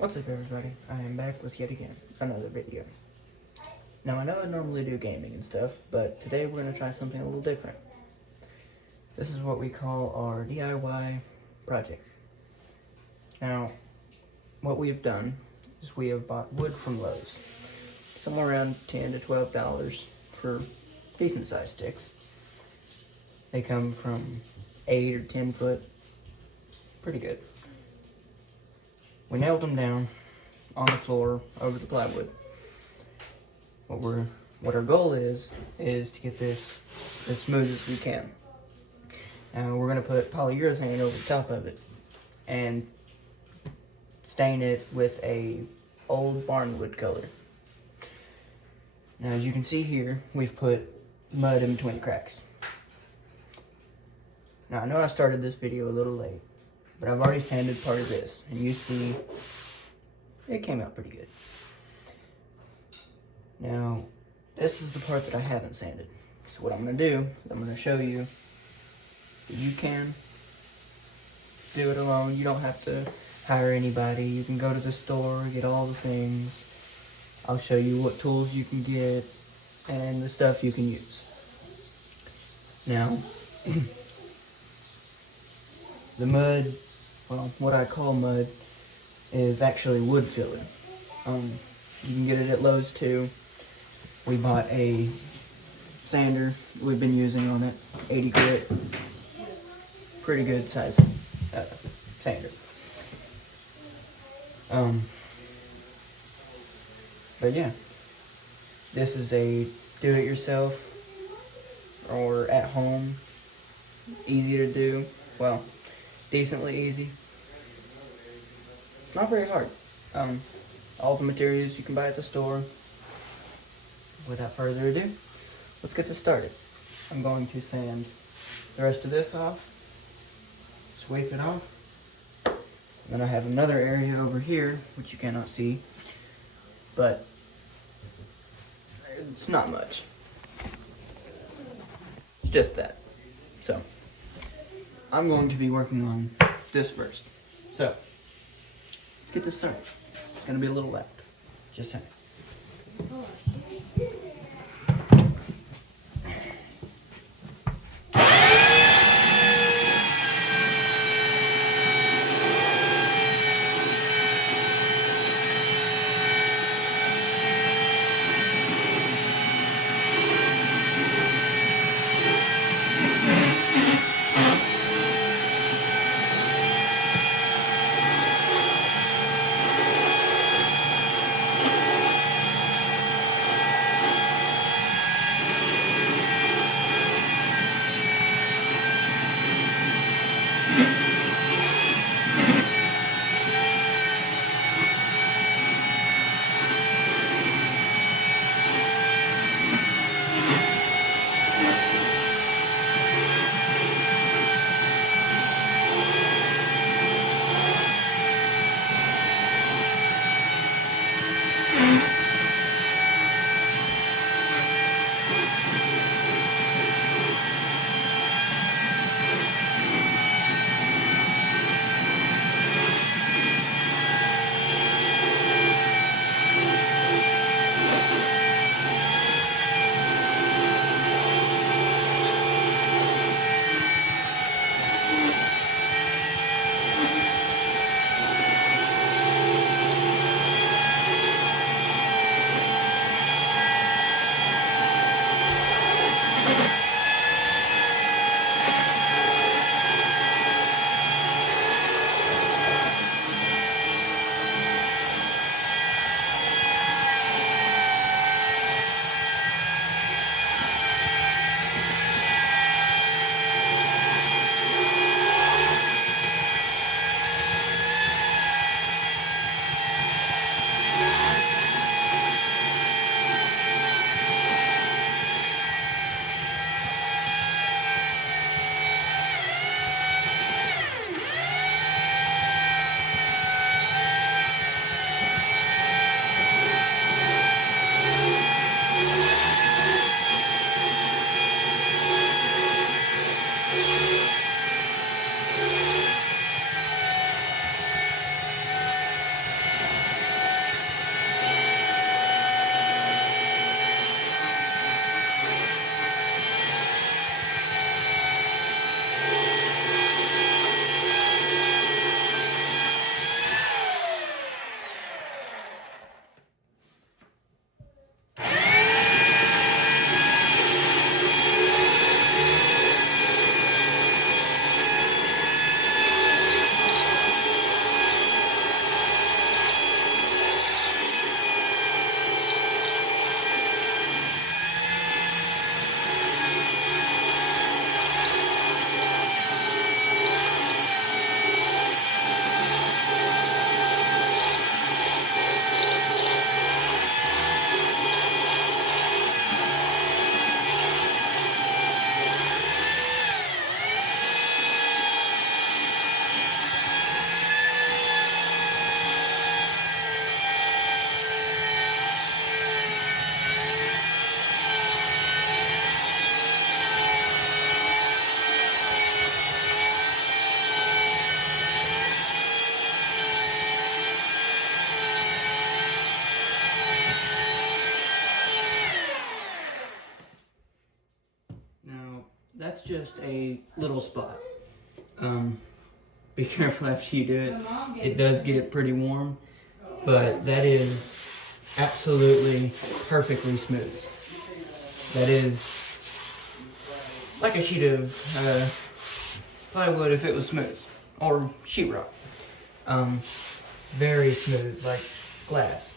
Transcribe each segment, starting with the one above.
What's up, everybody? I am back with yet again another video. Now, I know I normally do gaming and stuff, but today we're going to try something a little different. This is what we call our DIY project. Now, what we've done is we have bought wood from Lowe's. Somewhere around $10 to $12 for decent sized sticks. They come from 8 or 10 foot. Pretty good. We nailed them down on the floor over the plywood. What our goal is to get this as smooth as we can. Now we're gonna put polyurethane over the top of it and stain it with a old barnwood color. Now as you can see here, we've put mud in between the cracks. Now I know I started this video a little late, but I've already sanded part of this, and you see it came out pretty good. Now, this is the part that I haven't sanded. So what I'm going to do is I'm going to show you that you can do it alone. You don't have to hire anybody. You can go to the store, get all the things. I'll show you what tools you can get and the stuff you can use. Now, the mud, well, what I call mud is actually wood filler. You can get it at Lowe's too. We bought a sander we've been using on it, 80 grit. Pretty good size sander. But yeah, this is a do-it-yourself or at home, easy to do. Well, decently easy. It's not very hard. All the materials you can buy at the store. Without further ado, let's get this started. I'm going to sand the rest of this off, sweep it off. Then I have another area over here, which you cannot see, but it's not much. It's just that. So, I'm going to be working on this first. So, let's get this started. It's going to be a little loud. Just saying. just a little spot. Be careful after you do it. It does get pretty warm, but that is absolutely perfectly smooth. That is like a sheet of plywood if it was smooth, or sheetrock. Very smooth, like glass.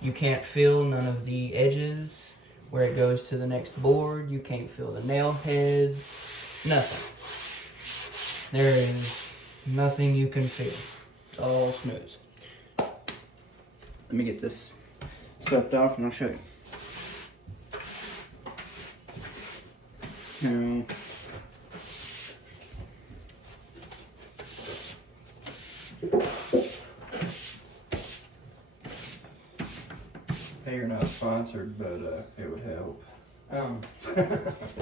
You can't feel none of the edges where it goes to the next board. You can't feel the nail heads, nothing. There is nothing you can feel. It's all smooth. Let me get this swept off and I'll show you. Now, Hey, you're not sponsored, but it would help.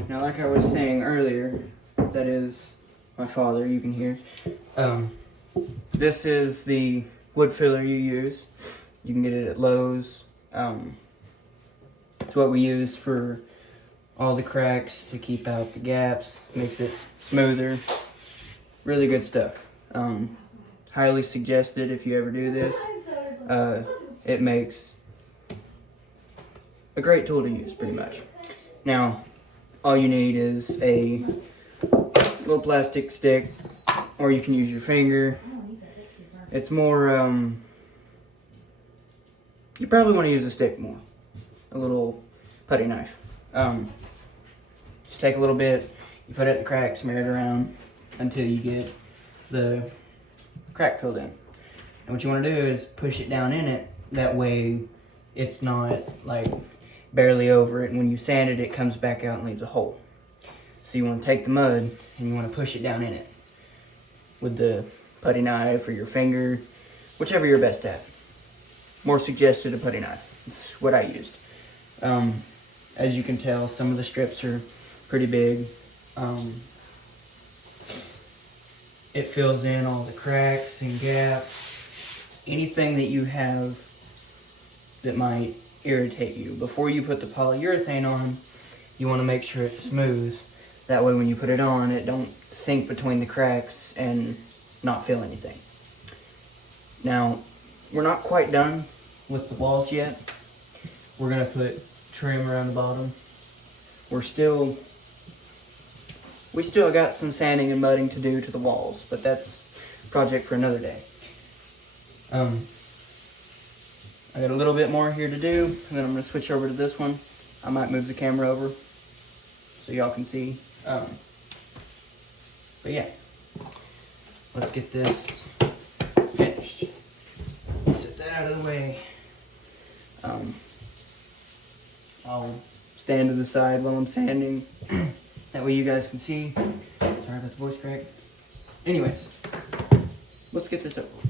Now, like I was saying earlier, that is my father, you can hear. This is the wood filler you use. You can get it at Lowe's. It's what we use for all the cracks to keep out the gaps, makes it smoother. Really good stuff. Highly suggested if you ever do this. It makes a great tool to use, pretty much. Now, all you need is a little plastic stick, or you can use your finger. It's more, you probably want to use a stick more. A little putty knife. Just take a little bit, you put it in the crack, smear it around until you get the crack filled in. And what you want to do is push it down in it, that way it's not like barely over it, and when you sand it, it comes back out and leaves a hole. So you want to take the mud and you want to push it down in it with the putty knife or your finger, whichever you're best at. More suggested a putty knife. It's what I used. As you can tell, some of the strips are pretty big. It fills in all the cracks and gaps, anything that you have that might irritate you. Before you put the polyurethane on, you want to make sure it's smooth. That way when you put it on, it don't sink between the cracks and not feel anything. Now, we're not quite done with the walls yet. We're going to put trim around the bottom. We still got some sanding and mudding to do to the walls, but that's a project for another day. I got a little bit more here to do, and then I'm going to switch over to this one. I might move the camera over so y'all can see. But yeah, let's get this finished. Set that out of the way. I'll stand to the side while I'm sanding. That way you guys can see. Sorry about the voice crack. Anyways, let's get this over with.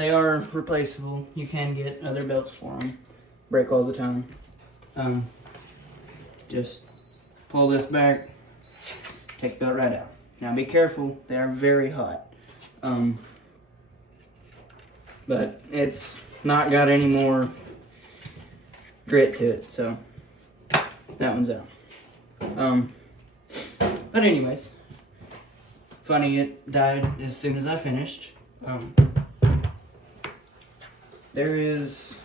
they are replaceable. You can get other belts for them. Break all the time. Just pull this back, take the belt right out. Now be careful, they are very hot. But it's not got any more grit to it, so that one's out. But anyways, funny it died as soon as I finished. There is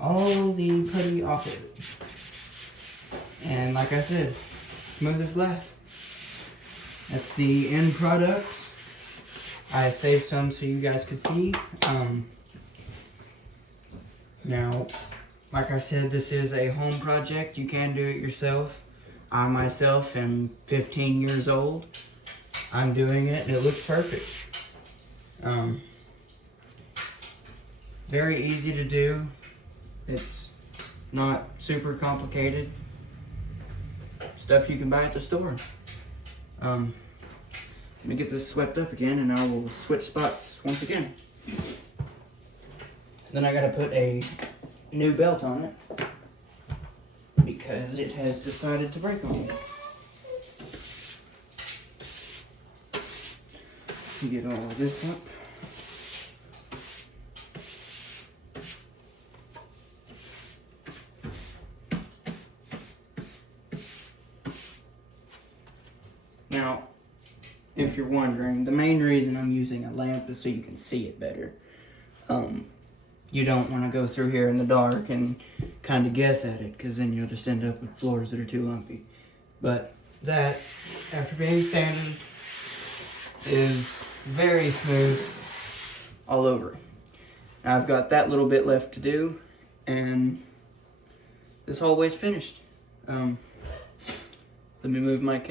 all the putty off of it. And like I said, smooth as glass. That's the end product. I saved some so you guys could see. Now, like I said, this is a home project. You can do it yourself. I myself am 15 years old. I'm doing it and it looks perfect. Very easy to do. It's not super complicated. Stuff you can buy at the store. Let me get this swept up again and I will switch spots once again. Then I gotta put a new belt on it because it has decided to break on me. Get all of this up. Now, if you're wondering, the main reason I'm using a lamp is so you can see it better. You don't want to go through here in the dark and kind of guess at it, because then you'll just end up with floors that are too lumpy. But that, after being sanded, is very smooth all over. Now I've got that little bit left to do, and this hallway's finished. Let me move my camera.